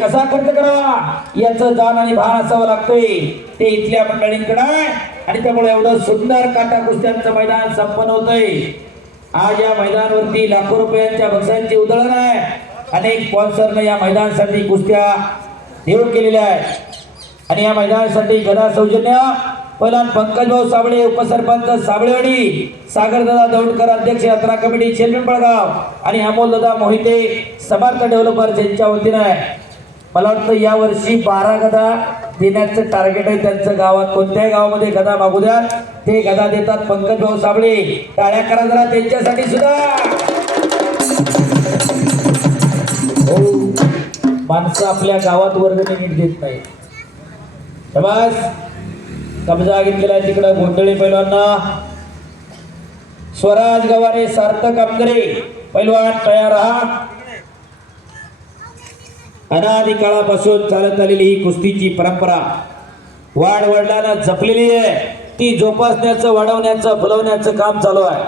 कसा खर्च करावा याचं जाण आणि भान असावं लागतोय ते इथल्या मंडळींकडे आणि त्यामुळे एवढं सुंदर काटा कुस्त्यांचं मैदान संपन्न होतंय। आज या मैदानावरती लाखो रुपयांच्या बक्षिसांची उधळण आहे। अनेक स्पॉन्सरने या मैदानासाठी कुस्त्या देऊ केलेल्या आहेत आणि या मैदानासाठी गदा सौजन्य पहिलान पंकजभाऊ साबळे, उपसरपंच साबळेवाडी, सागरदादा दौडकर अध्यक्ष यात्रा कमिटी चेअरमन बळगाव आणि अमोलदादा मोहिते समर्थ डेव्हलपर्स यांच्या वतीने मला वाटतं या वर्षी 12 गदा देण्याचं टार्गेट आहे त्यांचं। गावात कोणत्याही गावामध्ये गदा मागू द्या ते गदा देतात। पंकजभाऊ साबळे टाळ्या करा जरा त्यांच्यासाठी सुद्धा। हो, माणसं आपल्या गावात वर्गणी नीट देत नाही। शाबास, कब्जा घेतलेला आहे तिकडे गोंधळी पैलवानांना। स्वराज गवारे, सार्थक आमगरे पैलवान तयार राहा। अनादी काळापासून चालत आलेली ही कुस्तीची परंपरा वाढ वडिलांना जपलेली आहे, ती जोपासण्याचं, वाढवण्याचं, फुलवण्याचं काम चालू आहे।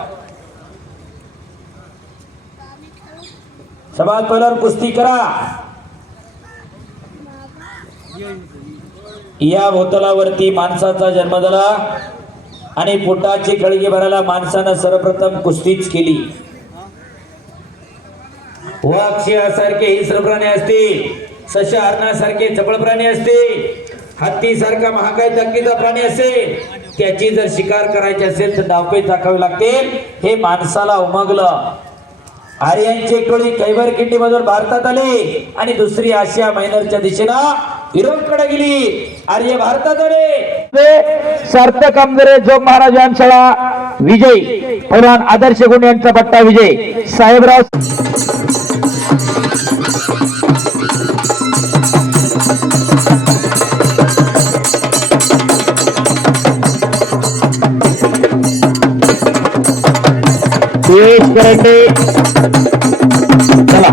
समाज पैलवान कुस्ती करा। या भोतलावरती माणसाचा जन्म झाला आणि पोटाची खळगी भरायला माणसानं सर्वप्रथम कुस्तीच केली। वाघ सिंहासारखे हिंस्र प्राणी असते, सशा हरणासारखे चपळ प्राणी असते, हत्ती सारखा महाकाय ताकदीचा प्राणी असेल, त्याची जर शिकार करायची असेल तर डावपे टाकावे लागतील। हे माणसाला उमगलं। आर्यांची टोळी कैबर खिंडी मधून भारतात आली आणि दुसरी आशिया मायनरच्या दिशेनं युरोपकडे गेली। आर्य भारतात आले। सार्थक आमगरे, जोग महाराज यांशाळा विजय, पैलवान आदर्श गुण यांचा पट्टा विजय। साहेबराव करंडे, चला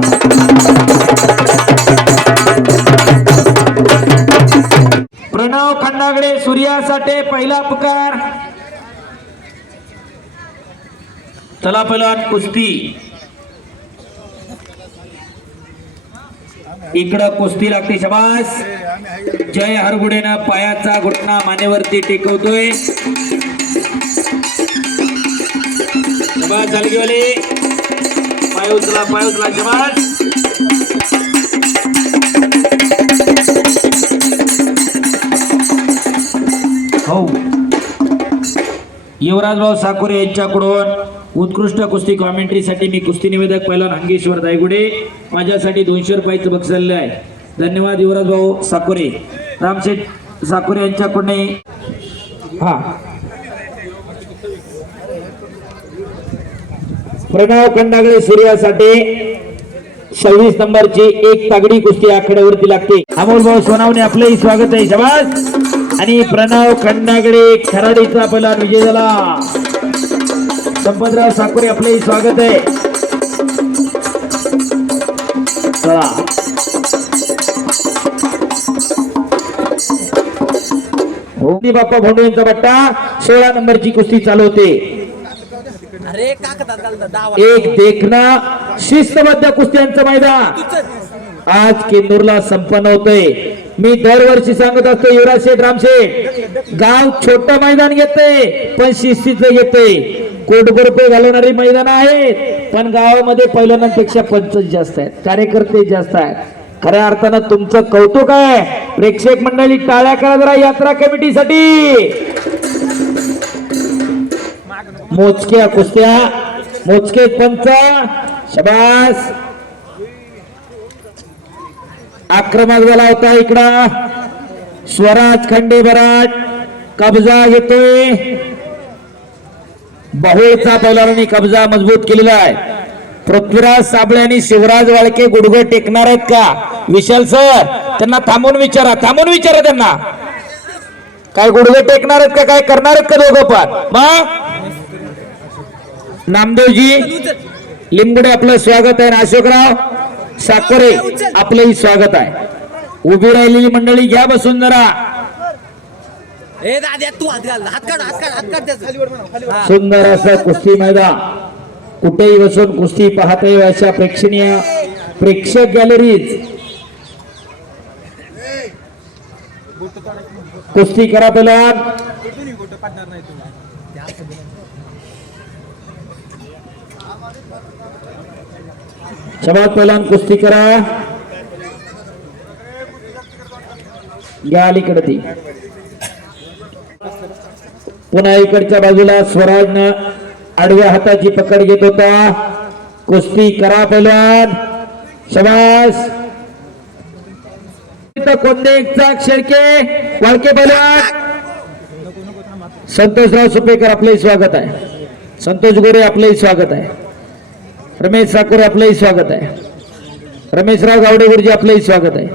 प्रणव खंडागडे सूर्यासाठी पहिला पुकार। चला पहिलवान कुस्ती, इकडं कुस्ती लागते। शबास, जय हरगुडेनं पायाचा घुटना मानेवरती टेकवतोय। शबास झालगीवाले, पाय उचला, पाय उचला। शबास, हो, युवराजभाऊ साकुरे यांच्याकडून उत्कृष्ट कुस्ती कॉमेंट्रीसाठी मी कुस्ती निवेदक पैलवान अंगेश्वर दायगुडे माझ्यासाठी 200 रुपयाचं बक्षीस आलेलं आहे। धन्यवाद युवराजभाऊ साकुरे। रामशेठ साकुरे यांच्याकडून हा प्रणव खंडागळे सूर्यासाठी 26 नंबरची एक तागडी कुस्ती आखाड्यावरती लागते। अमोलभाऊ सोनावणे आपलंही स्वागत आहे। शाबास, आणि प्रणव खंडागळे खराडीचा पहिला विजय झाला। संपतराव साकुरे आपलंही स्वागत आहे। चला बाप्पा भोंडू यांचा पट्टा 16 नंबरची कुस्ती चालू होते। एक देखना शिस्तबद्ध कुस्त्यांचं मैदान आज किन्नूरला संपन्न होतंय। मी दरवर्षी सांगत असतो युवराज शेठ, रामशेठ, गाव छोटं मैदान घेते पण शिस्तीचं घेते। कोटभर रुपये घालवणारी मैदान आहेत पण गावामध्ये पहिल्यांपेक्षा पंच जास्त आहेत, कार्यकर्ते जास्त आहेत। खऱ्या अर्थानं तुमचं कौतुक आहे। प्रेक्षक मंडळी टाळ्या करा जरा यात्रा कमिटीसाठी। मोजक्या कुस्त्या, मोजके पंच। शबास, आक्रमक झाला होता इकडं स्वराज खंडे बराट, कब्जा घेतोय। बहुळचा पैलवानांनी कब्जा मजबूत केलेला आहे। पृथ्वीराज साबळे आणि शिवराज वाळके गुडघे टेकणार आहेत का? विशाल सर, त्यांना थांबून विचारा, थांबून विचारा त्यांना, काय गुडघे टेकणार आहेत का, काय करणार आहेत का दोघं पण? मग नामदेवजी लिंबुडे आपलं स्वागत आहे। अशोकराव साकोरे आपलंही स्वागत आहे। उभी राहिलेली मंडळी घ्या बसून जरा। ए दाद्या तू हात घाल, हात काढ, हात काढ, हात काढ त्याचं. सुंदर असं कुस्ती मैदान, कुठेही बसून कुस्ती पाहता येईल अशा प्रेक्षणीय प्रेक्षक गॅलरीज. कुस्ती करा पहिला. शबाद पहिला कुस्ती करा. घ्या अलीकडे ती. पुन्हा इकडच्या बाजूला स्वराजनं आडव्या हाताची पकड घेत होता. कुस्ती करा पहिलवान. शबास. कोंडेचा शेळके वाळके पहिलवान. संतोषराव सुपेकर आपलंही स्वागत आहे. संतोष गोरे आपलंही स्वागत आहे. रमेश साकोरे आपलंही स्वागत आहे. रमेशराव गावडे गुरुजी आपलंही स्वागत आहे.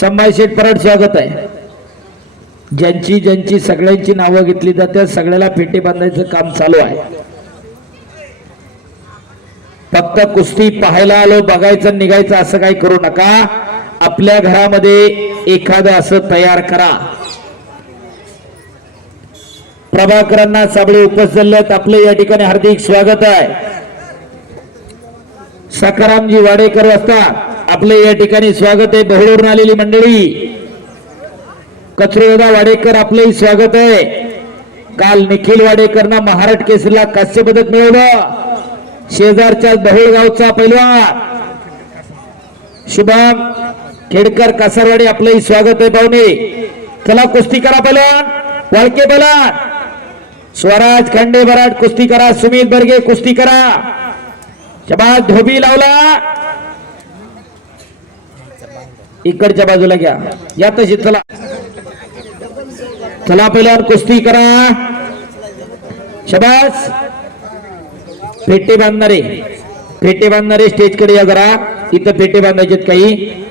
संभाजी शेठ पराड स्वागत आहे. ज्यांची ज्यांची सगळ्यांची नावं घेतली जातात सगळ्याला फेटे बांधायचं काम चालू आहे. फक्त कुस्ती पाहायला आलो बघायचं निघायचं असं काही करू नका. आपल्या घरामध्ये एखादं असं तयार करा. प्रभाकरांना साबळे उपस्थित आपले या ठिकाणी हार्दिक स्वागत आहे. सखारामजी वाडेकर असतात आपले या ठिकाणी स्वागत आहे. बहळूरून आलेली मंडळी. कचरेदादा वाडेकर आपलंही स्वागत आहे. काल निखिल वाडेकरना महाराष्ट्र केसरीला कांस्य पदक मिळवलं. शेजारच्या बहळगावचा पैलवान शुभम खेडकर कासारवाडी आपलंही स्वागत आहे. पाहुणे चला कुस्ती करा पैलवान. वाळके पैलवान. स्वराज खंडे बराड कुस्ती करा. सुमित बर्गे कुस्ती करा. शबाद. धोबी लावला. इकडच्या बाजूला घ्या या तशी. चला चला पहिल्यावर कुस्ती करा. शबास. फेटे बांधणारे स्टेज कडे या जरा. इथं फेटे बांधायचे काही.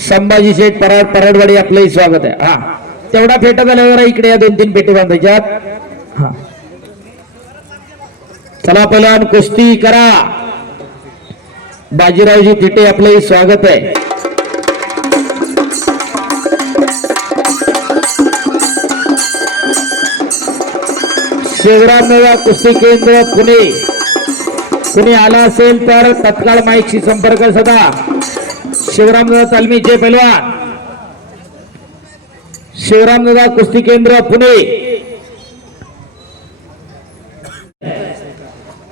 संभाजी शेठ पराडवाडी आपलंही स्वागत आहे. हा तेवढा फेटा झाला जरा इकडे या 2-3 फेटे बांधायच्यात. हा चला पहिल्यावर कुस्ती करा. बाजीरावजी तिटे आपलंही स्वागत आहे. शिवरामनगर कुस्ती केंद्र पुणे. कुणी आला असेल तर तत्काळ माईकशी संपर्क साधा. शिवरामनगर तालमीचे पैलवान. शिवरामनगर कुस्ती केंद्र पुणे.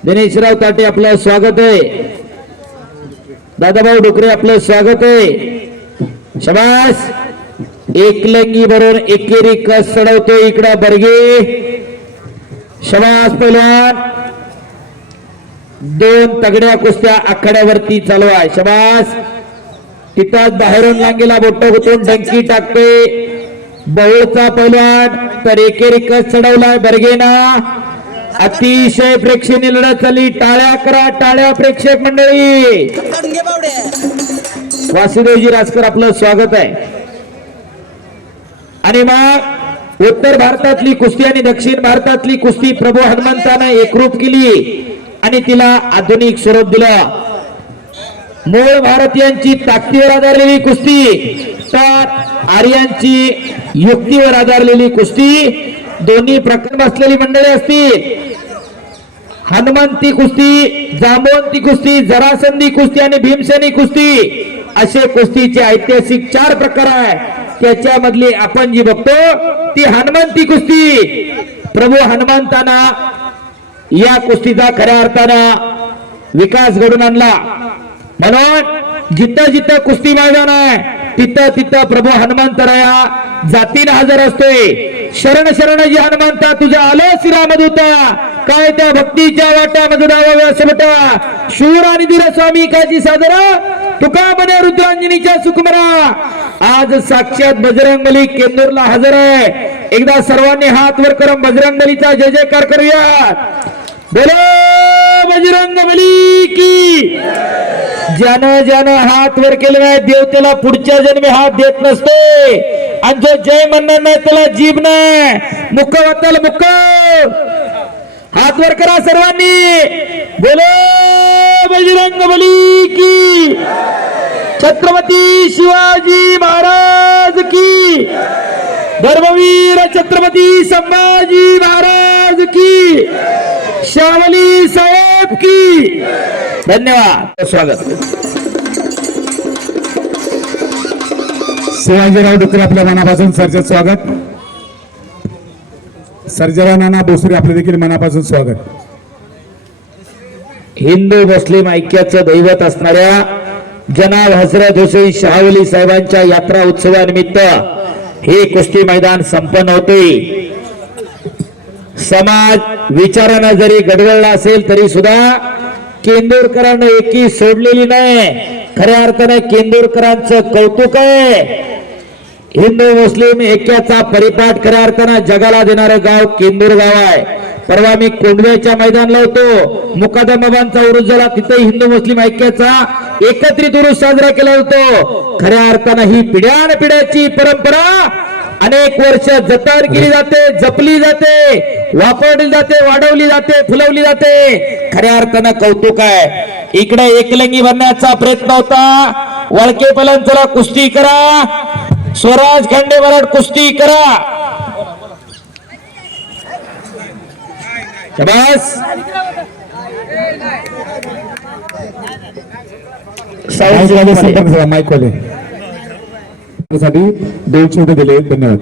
दिनेशराव ताटे आपलं स्वागत आहे. दादाभाऊ डोकरे आपलं स्वागत आहे. शबास. एकलंगी भरून एकेरी कस चढवतो इकडं बर्गे. शबास पैलवान. 2 तगड्या कुस्त्या आखाड्यावरती चालू आहे. शबास. तिथंच बाहेरून लांगीला बोट गुतून डंकी टाकते बहूळचा पैलवान. तर एकेरी कस चढवलाय बर्गेना. अतिशय प्रेक्षणीय लढत झाली. टाळ्या करा टाळ्या प्रेक्षक मंडळी. वासुदेवजी राजकर आपलं स्वागत आहे. आणि मग उत्तर भारतातली कुस्ती आणि दक्षिण भारतातली कुस्ती प्रभू हनुमंतानं एकरूप केली आणि तिला आधुनिक स्वरूप दिलं. मूळ भारतीयांची ताकदीवर आधारलेली कुस्ती तर आर्यांची युक्तीवर आधारलेली कुस्ती. दोन्ही प्रकार बसलेली मंडळी असतील. हनुमंती कुस्ती, जांबवंती कुस्ती, जरासंधी कुस्ती आणि भीमसेनी कुस्ती असे कुस्तीचे ऐतिहासिक 4 प्रकार आहे. त्याच्यामधली आपण जी बघतो ती हनुमंती कुस्ती. प्रभू हनुमंताना या कुस्तीचा खऱ्या अर्थानं विकास घडून आणला. म्हणून जिथं जिथं कुस्ती मैदान आहे तिथं तिथं प्रभू हनुमंतराया जातीनं हजर असतोय. शरण शरण जी हनुमंता तुझ्या आलो शिरामधूता. काय त्या भक्तीच्या वाट्यामध्ये दावा असबटा. शूर आणि धीर स्वामी काजी सादरा. तुका म्हणे रुद्रांजनीच्या सुकुमारा. आज साक्षात बजरंगबली केंदूरला हजर आहे. एकदा सर्वांनी हात वर करून बजरंगबलीचा जय जयकार करूया. बोलो बजरंगबली की. ज्यानं ज्यानं हात वर केले नाही देव त्याला पुढच्या जन्मी हात देत नसते. आणि जो जय म्हणणार नाही त्याला जीभ नाही. मुख वाचाल मुख. हात वर करा सर्वांनी. बोलो बजरंगबली की. छत्रपती शिवाजी महाराज की, धर्मवीर छत्रपती संभाजी महाराज की, शावली साहेब की. धन्यवाद. स्वागत. शिवाजीराव डुकरे आपल्या मनापासून सरचे स्वागत. सर्जेराव नाना भोसरे आपले देखील मनापासून स्वागत. हिंदू मुस्लिम ऐक्याचं दैवत असणाऱ्या जनाब हजरत हुसेन शाहवली साहेबांच्या यात्रा उत्सवानिमित्त हे कुस्ती मैदान संपन्न होते. समाज विचारानं जरी गडगडला असेल तरी सुद्धा केंदूरकरांना एकी सोडलेली नाही. खऱ्या अर्थाने केंदूरकरांचं कौतुक आहे. हिंदू मुस्लिम ऐक्याचा परिपाठ खऱ्या अर्थानं जगाला देणारं गाव केंदूर गाव आहे. परवा मी कोंडव्याच्या मैदानाला होतो. मुकादमाबांचा उरूस झाला, तिथे हिंदू मुस्लिम ऐक्याचा एकत्रित उरूस साजरा केला होतो. खऱ्या अर्थानं ही पिढ्यानपिढ्याची परंपरा अनेक वर्ष जतन केली जाते, जपली जाते, वापरली जाते, वाढवली जाते, फुलवली जाते. खऱ्या अर्थानं कौतुक आहे. इकडे एकलंगी बनण्याचा प्रयत्न होता. वळके पलन चला कुस्ती करा, स्वराज खंडे बराड कुस्ती करा. शाबास. माईक वाले साठी 200 रुपये दिले. धन्यवाद.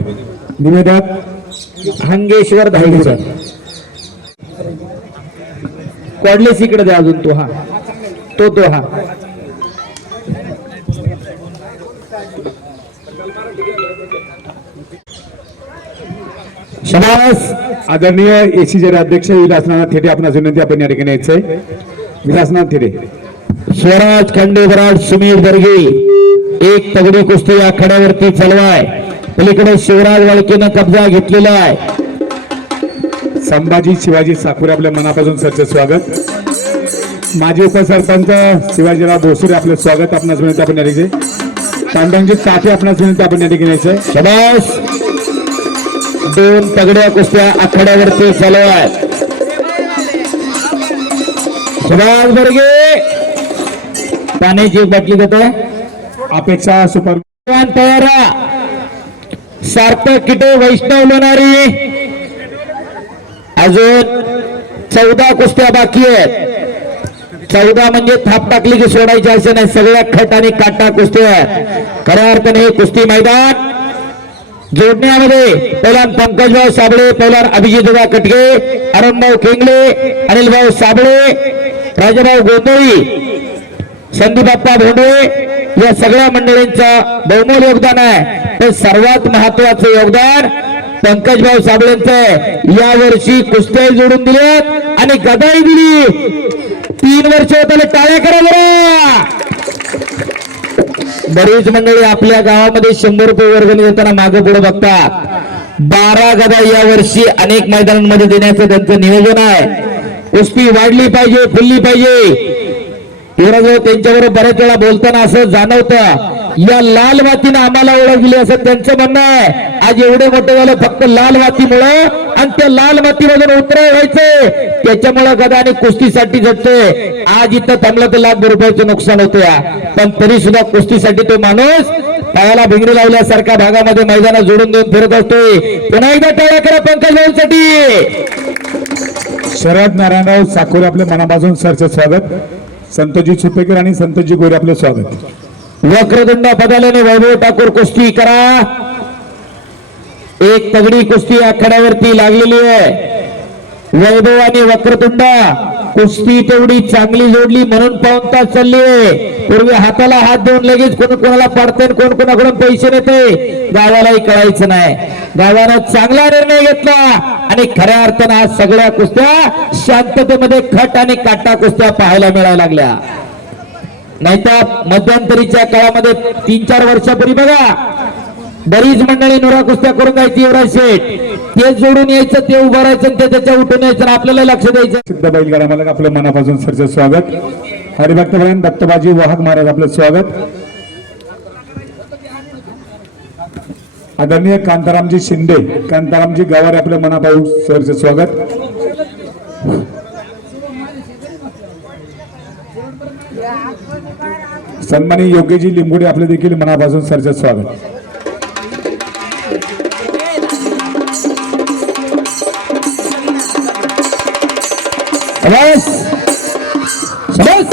निवेदक हंगेश्वर धायगुडे. कॉडलेस इकडे द्या अजून तो. हा तो हा शाबास. आदरणीय एसीचे अध्यक्ष विलासनाथ थेटे आपणास विनंती आपण या ठिकाणी यायचंय. विलासनाथ थेटे. स्वराज खंडे बराड सुमीर दर्गे एक तगडी कुस्ती आखाड्यावरती चालवाय. पलीकडे शिवराज वाळकेनं कब्जा घेतलेला आहे. संभाजी शिवाजी साकुरे आपल्या मनापासून सरचे स्वागत. माजी उपसरपंच शिवाजीराव भोसरे आपले स्वागत. आपणास विनंती आपण या ठिकाणी. पांडुरंगजी ताटे आपणास विनंती आपण या ठिकाणी यायचंय. शाबास. दोन तगड्या कुस्त्या आखाड्यावरती चालू आहेत. सुभाष बर्गे पाण्याची एक बाटली देत आहे. अपेक्षा सुपर तयारा सार्थक किटे वैष्णव लोणारी. अजून 14 कुस्त्या बाकी आहेत. 14 म्हणजे थाप टाकली की सोडायची असे नाही. सगळ्या खट आणि काटा कुस्त्या आहेत. खऱ्या अर्थाने हे कुस्ती मैदान जोडण्यामध्ये पहिला पंकजभाऊ साबळे, पहिला अभिजितभाऊ कटगे, अरुणभाऊ खेंगले, अनिलभाऊ साबळे, राजाभाऊ गोंधळी, संदीपप्पा भोंडवे या सगळ्या मंडळींचं बहुमोल योगदान आहे. पण सर्वात महत्वाचं योगदान पंकजभाऊ साबळेंचं आहे. या वर्षी कुस्त्या जोडून दिल्यात आणि गदाई दिली. 3 वर्ष होताना टाळ्या करा बरं. बरीच मंडळी आपल्या गावामध्ये 100 रुपये वर्गणी देताना मागे पुढे बघतात. 12 गदा या वर्षी अनेक मैदानांमध्ये देण्याचं त्यांचं नियोजन आहे. कुस्ती वाढली पाहिजे, फुलली पाहिजे. त्यांच्याबरोबर बऱ्याच वेळा बोलताना असं जाणवतं, या लाल मातीनं आम्हाला ओळख दिली असं त्यांचं म्हणणं आहे. आज एवढे मोठे झालं फक्त लाल मातीमुळे आणि त्या लाल मातीमधून उतराय व्हायचंय, त्याच्यामुळे गदा आणि कुस्तीसाठी झटतोय. आज इथं थांबलं तर लाख रुपयाचं नुकसान होतं. पण तरी सुद्धा कुस्तीसाठी तो माणूस पायाला भिंगरी लावल्यासारख्या भागामध्ये मैदानात जोडून देऊन फिरत असतोय. पुन्हा एकदा टाळ्या करा पंकज भाऊसाठी. शरद नारायणराव साकोरे आपल्या मनापासून सरचे स्वागत. संतोषजी सुपेकर आणि संतोषजी गोरे आपले स्वागत. वक्रतुंड पदाल्याने वैभव ठाकूर कुस्ती करा. एक तगडी कुस्ती आखाड्यावरती लागलेली आहे. वैभव आणि वक्रतुंड कुस्ती तेवढी चांगली जोडली म्हणून पाऊण तास चालली आहे. पूर्वी हाताला हात देऊन लगेच कोण कोणाला पाडते, कोण कोणाकडून पैसे देते, गावालाही कळायचं नाही. गावानं चांगला निर्णय घेतला आणि खऱ्या अर्थानं आज सगळ्या कुस्त्या शांततेमध्ये खट आणि काटा कुस्त्या पाहायला मिळायला लागल्या. नाहीतर मध्यंतरीच्या काळामध्ये 3-4 वर्षापूर्वी बघा बरीच मंडळी नोरा कुस्त्या करून जायची. युवराज शेठ ते जोडून यायचं, ते उभं राहायचं, ते त्याच्या उठून यायचं, आपल्याला लक्ष द्यायचं. सिद्ध बैलगाडा मालक आपल्या मनापासून सरचे स्वागत. हरिभक्तपर्यंत दत्तबाजी वाहक महाराज आपलं स्वागत. आदरणीय कांतारामजी शिंदे, कांतारामजी गावारे आपल्या मनापासून सरचे स्वागत. सन्माननीय योग्यजी लिंबोडे आपले देखील मनापासून सरचे स्वागत. शाबास शाबास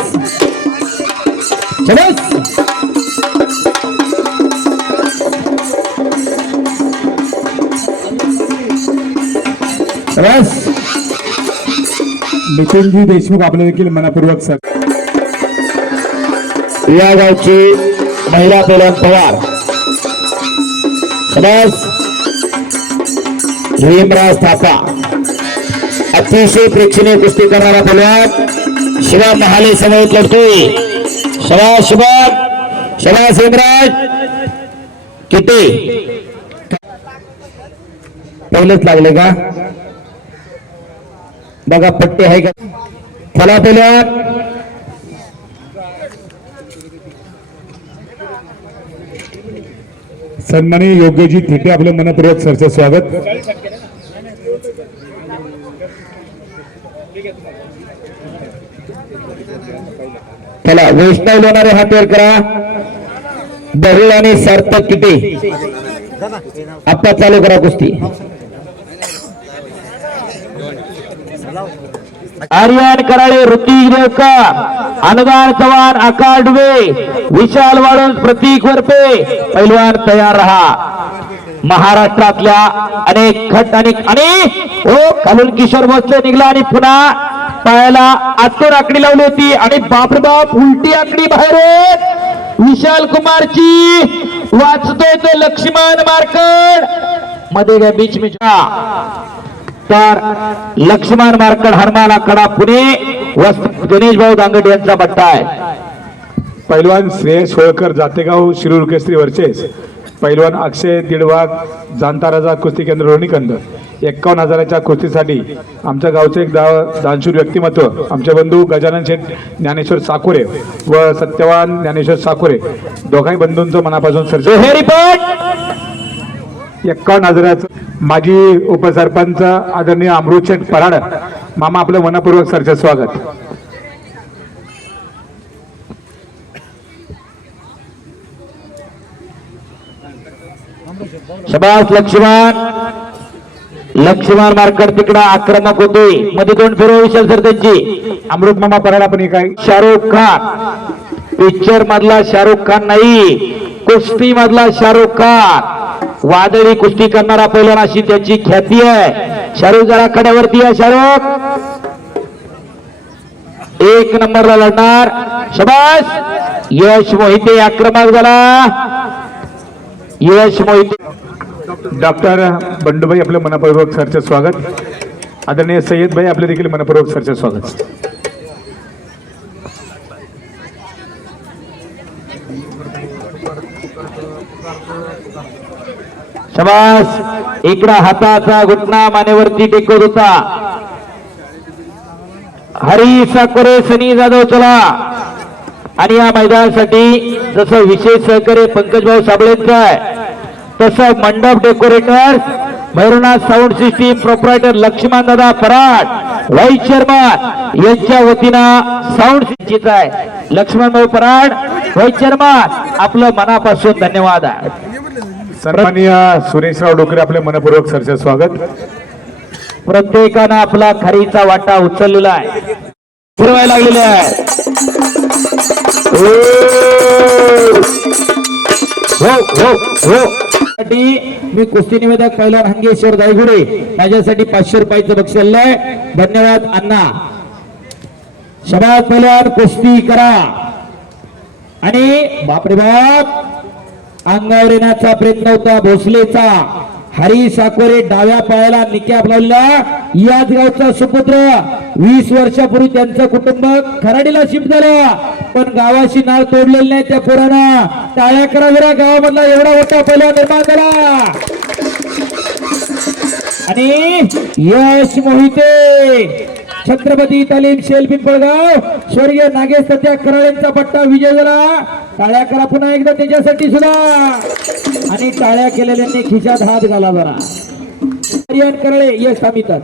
शाबास. शाबास. नितीनजी देशमुख आपले देखील मनापूर्वक सर. या गावची महिला पैलवान पवार. शाबास. भीमराव थापा अतिशय प्रेक्षणीय कुस्ती करणारा पैलवान शिवा महाले समोर लढतोय. शाबास शिवाब शाबास हेमराज किती पहिलेच लागले का बघा पट्टे आहे का. चला पैलवान. सन्माननीय योग्यजी थिटे आपले मनपूर्वक सरचे स्वागत. चला वैष्णव लोणारे हात वर करा. बहुळ आणि सार्थक किटे आप्पा चालू करा कुस्ती. आर्यन कराळे ऋतिक देवकर अनुदान चव्हाण आकार डुबे विशाल वाळूंज प्रतीक वरपे पैलवान तयार रहा. महाराष्ट्रातल्या अनेक खट आणि हो खालून किशोर भोसले निघला आणि पुन्हा पायाला आतूर आकडी लावली होती आणि बापरे बाप उलटी आकडी बाहेर येत विशाल कुमारची वाचतोय तो लक्ष्मण मार्कड मध्ये काय बीच तर लक्ष्मण मार्कड हरमाला कडा पुणे गणेश भाऊ दांगट यांचा बट्टा आहे. पैलवान श्रेयस होळकर जातेगाव शिरूर केसरी वर्चेस. पैलवान अक्षय दीडवाग जाणता राजा कुस्ती केंद्र रोहिणीकंद 51,000च्या कुस्तीसाठी आमच्या गावचे एक दानशूर व्यक्तिमत्व आमचे बंधू गजानन शेठ ज्ञानेश्वर साकोरे व सत्यवान ज्ञानेश्वर साकोरे दोघाही बंधूंचं मनापासून सरचे. 51,000चं माजी उपसरपंच आदरणीय अमृत शेठ पराड मामा आपलं मनपूर्वक सरचे स्वागत. शाबास लक्ष्मण मार्कड तिकडा आक्रमक होतोय. मध्ये दोन फेरो विशाल सर त्यांची. अमृत मामा पराड आपण काय शाहरुख खान पिक्चर मधला शाहरुख खान नाही कुस्ती मधला शाहरुख खान वादळी कुस्ती करणारा पैलवान अशी त्याची ख्याती आहे. शाहरुख जरा कड्यावरती आहे. शाहरुख 1 नंबरला लढणार. शाबास यश मोहिते आक्रमक झाला. यश मोहिते. डॉक्टर बंडूभाई आपले मनपूर्वक सरचे स्वागत. आदरणीय सय्यद भाई आपले देखील मनपूर्वक सरचे स्वागत. शाबास इकडा हाताचा घुटना मानेवरती टेकवत होता हरी साकोरे सनी जाधव. चला आणि या मैदानासाठी जसं विशेष सहकार्य पंकज भाऊ साबळेंचं आहे तसं मंडप decorators Bhairavnath sound system proprietor Laxman दादा पराड व्हाईस चेअरमन यांच्या वतीनं साऊंड सिस्टीमचा आहे. लक्ष्मण भाऊ पराड व्हाईस चेअरमन आपलं मनापासून धन्यवाद आहे. सन्माननीय सुरेशराव डोकरे आपले मनपूर्वक सरचे स्वागत. प्रत्येकानं आपला खरीचा वाटा उचललेला आहे फिरवायला लागलेला आहे. मी कुस्ती निवेदक पैलवान हंगेश्वर दायगुडे माझ्यासाठी 500 रुपयाचं बक्षीस आहे. धन्यवाद अण्णा. शाबास पैलवान कुस्ती करा आणि बापरे बाप अंगावर येण्याचा प्रयत्न होता भोसलेचा. हरी साकोरे डाव्या पायाला निक्या लावला. याच गावचा सुपुत्र 20 वर्षापूर्वी त्यांचं कुटुंब खराडीला शिफ्ट झालं पण गावाशी नाळ तोडलेलं नाही. त्या पोरानं टाळ्या करा जरा. गावामधला एवढा मोठा पहिला निर्माण झाला आणि यश मोहिते छत्रपती तालीम शेल पिंपळगाव स्वर्गीय नागेश सत्या कराळेंचा पट्टा विजय झाला. टाळ्या करा पुन्हा एकदा त्याच्यासाठी सुद्धा. आणि टाळ्या केलेल्यांनी खिशात हात घाला जरा. आर्यन कराळे यश अमितच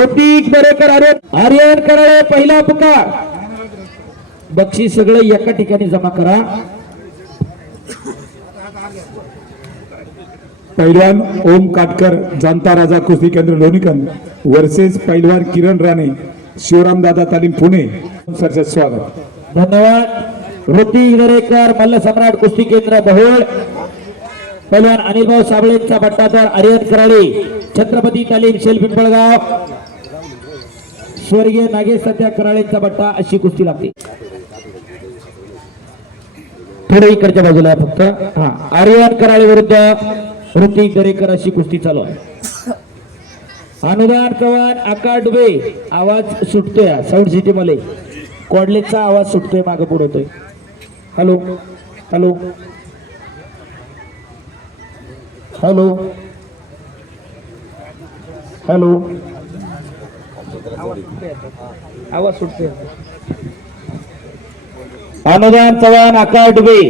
ऋतिक दरेकर आर्यन कराळे पहिला पुकार. बक्षीस सगळं एका ठिकाणी जमा करा. पैलवान ओम काटकर जाणता राजा कुस्ती केंद्र लोणीकंद वर्सेस पैलवान किरण राणे शिवराम दादा तालीम पुणे. सरचे स्वागत. धन्यवाद. ऋतिक दरेकर मल्ल सम्राट कुस्ती केंद्र बहोळ. पैलवान अनिलभाऊ साबळेंचा बट्टादार आर्यन कराळे छत्रपती तालीम शेल पिंपळगाव. स्वर्गीय नागेश सत्या कराळेंचा बट्टा. अशी कुस्ती लागते. थोडं इकडच्या बाजूला आहे फक्त. हा, आर्यन कराळे विरुद्ध ऋतिक दरेकर अशी कुस्ती चालू आहे. अनुदान चव्हाण आकार डुबे. आवाज सुटतोय साऊंड सिटी मध्ये. कॉडलेटचा आवाज सुटतोय मागे पुढे होतोय. हॅलो हॅलो हॅलो हॅलो आवाज सुटतोय. अनुदान चव्हाण आकार डुबे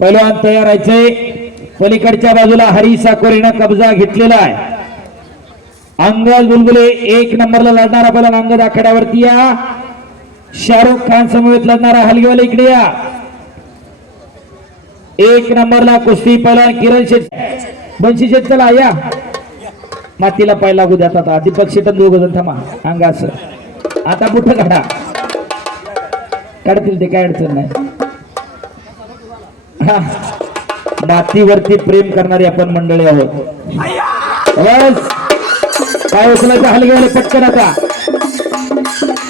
पहिलवान तयार व्हायचंय. पलीकडच्या बाजूला हरी साकोरीनं कब्जा घेतलेला आहे. अंगद बुलबुले 1 नंबरला लढणारा पहिला अंगद आखाड्यावरती या. शाहरुख खान समवेत लढणारा हलगीवाला इकडे या. 1 नंबरला कुस्ती पहिलवान किरण शेट बंशी शेट चला या. मातीला पाय लागू द्या. आता दीपक शेटन दोघ जण थांबा. अंगास आता बुठ काढा. काढतील ते काय अडचण नाही. हा, मातीवरती प्रेम करणारी आपण मंडळी आहोत. बस पाय उचलायचा हलगीवाले पटकन आता.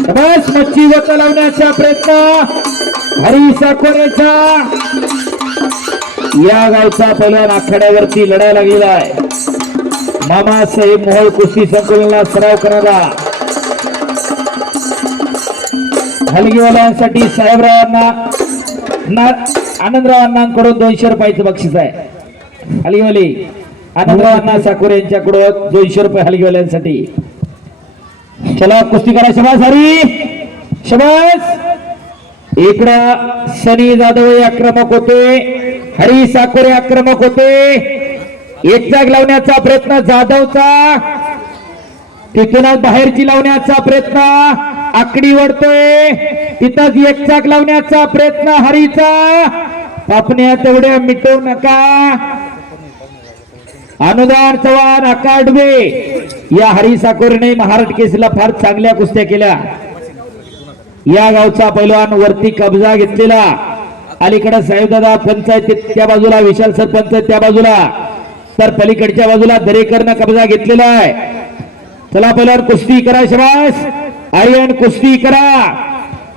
बस मच्छी वचा लावण्याचा प्रयत्न हरी साकोरेचा. या गावचा पहिलवान आखाड्यावरती लढायला लागलेला आहे. मामासाहेब मोहोळ कुस्ती संकुलनाला सराव करणारा हलगीवाल्यांसाठी साहेबरावांना आनंदरावांकडून 200 रुपयाचं बक्षीस आहे. हलगीवाले आनंदरावांना साकोरे यांच्याकडून 200 रुपये हलगीवाल्यांसाठी. चला कुस्ती करा. शबास हरी शबास. इकडं सनी जाधव आक्रमक होते. हरी साकोरे आक्रमक होते. एक जाग लावण्याचा प्रयत्न जाधवचा. तिथूनच बाहेरची लावण्याचा प्रयत्न आकडी वळतोय. तिथंच एक चाक लावण्याचा प्रयत्न हरीचा. पापण्या तेवढ्या मिटवू नका. अनुदान चव्हाण आकाडवे या हरी साकोरेने महाराष्ट्र केसरीला फार चांगल्या कुस्त्या केल्या. या गावचा पैलवान वरती कब्जा घेतलेला. अलीकडे साहेबदादा पंचायत त्या बाजूला, विशाल सरपंच त्या बाजूला, तर पलीकडच्या बाजूला दरेकरनं कब्जा घेतलेला आहे. चला पैलवान कुस्ती करा. शबास आर्यन कुस्ती करा.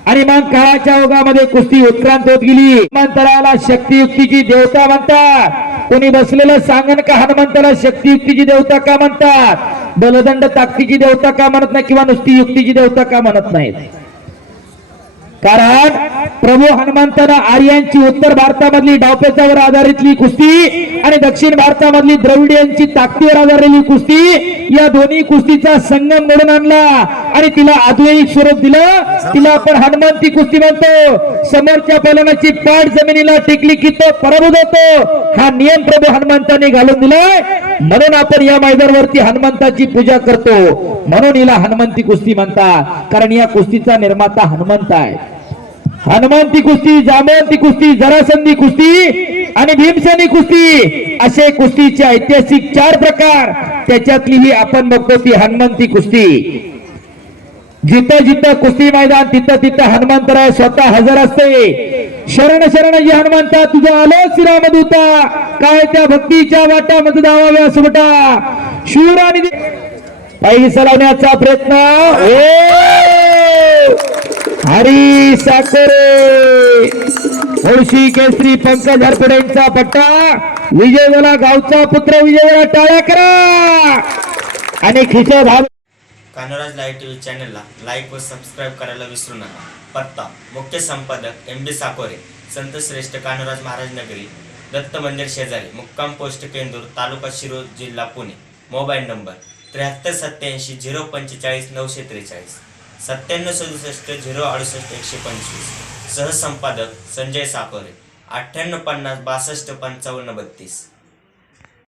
आणि मग काळाच्या ओघामध्ये कुस्ती उत्क्रांत होत गेली. हनुमंताला शक्तियुक्तीची देवता म्हणतात. कोणी बसलेलं सांगन का हनुमंताला शक्तियुक्तीची देवता का म्हणतात? बलदंड ताकदीची देवता का म्हणत नाही किंवा नुसती युक्तीची देवता का म्हणत नाहीत? कारण प्रभू हनुमंतानं आर्यांची उत्तर भारतामधली डावपेचावर आधारितली कुस्ती आणि दक्षिण भारतामधली द्रविडियांची ताकदीवर आधारलेली कुस्ती या दोन्ही कुस्तीचा संगम घडून आणला आणि तिला आधुनिक स्वरूप दिलं. तिला आपण हनुमंती कुस्ती म्हणतो. समोरच्या पैलवानाची पाठ जमिनीला टेकली की तो पराभूत होतो. हा नियम प्रभू हनुमंताने घालून दिलाय. म्हणून आपण या मैदानावरती हनुमंताची पूजा करतो. म्हणून हिला हनुमंती कुस्ती म्हणतात. कारण या कुस्तीचा निर्माता हनुमंत आहे. हनुमंती कुस्ती, जामवंती कुस्ती, जरासंधी कुस्ती आणि भीमसेनी कुस्ती असे कुस्तीचे ऐतिहासिक 4 प्रकार. त्याच्यातली ही आपण बघतो ती हनुमंती कुस्ती. जिथं जिथं कुस्ती मैदान तिथं तिथं हनुमंतराय स्वतः हजर असते. शरण शरण जी हनुमंता तुझा आलो शिरामधूता, काय त्या भक्तीच्या वाटामध्ये धावाव्या सुबटा. शूर आणि पैसा लावण्याचा प्रयत्न हरी साकोरे. मुळशी केसरी पंकज हरपडेंचा पट्टा. विजय झाला गावचा पुत्र. विजय झाला. टाळ्या करा आणि खिचा भाग. कान्होराज लाईव्ह टीव्ही चॅनलला लाईक व सबस्क्राईब करायला विसरू नका. पत्ता मुख्य संपादक MB साकोरे, संत श्रेष्ठ कान्होराज महाराज नगरी, दत्त मंदिर शेजारी, मुक्काम पोस्ट केंदूर, तालुका शिरूर, जिल्हा पुणे. Mobile number 7387 045 943, 9767 068 125. सहसंपादक संजय साकोरे, 9850 62 55 32.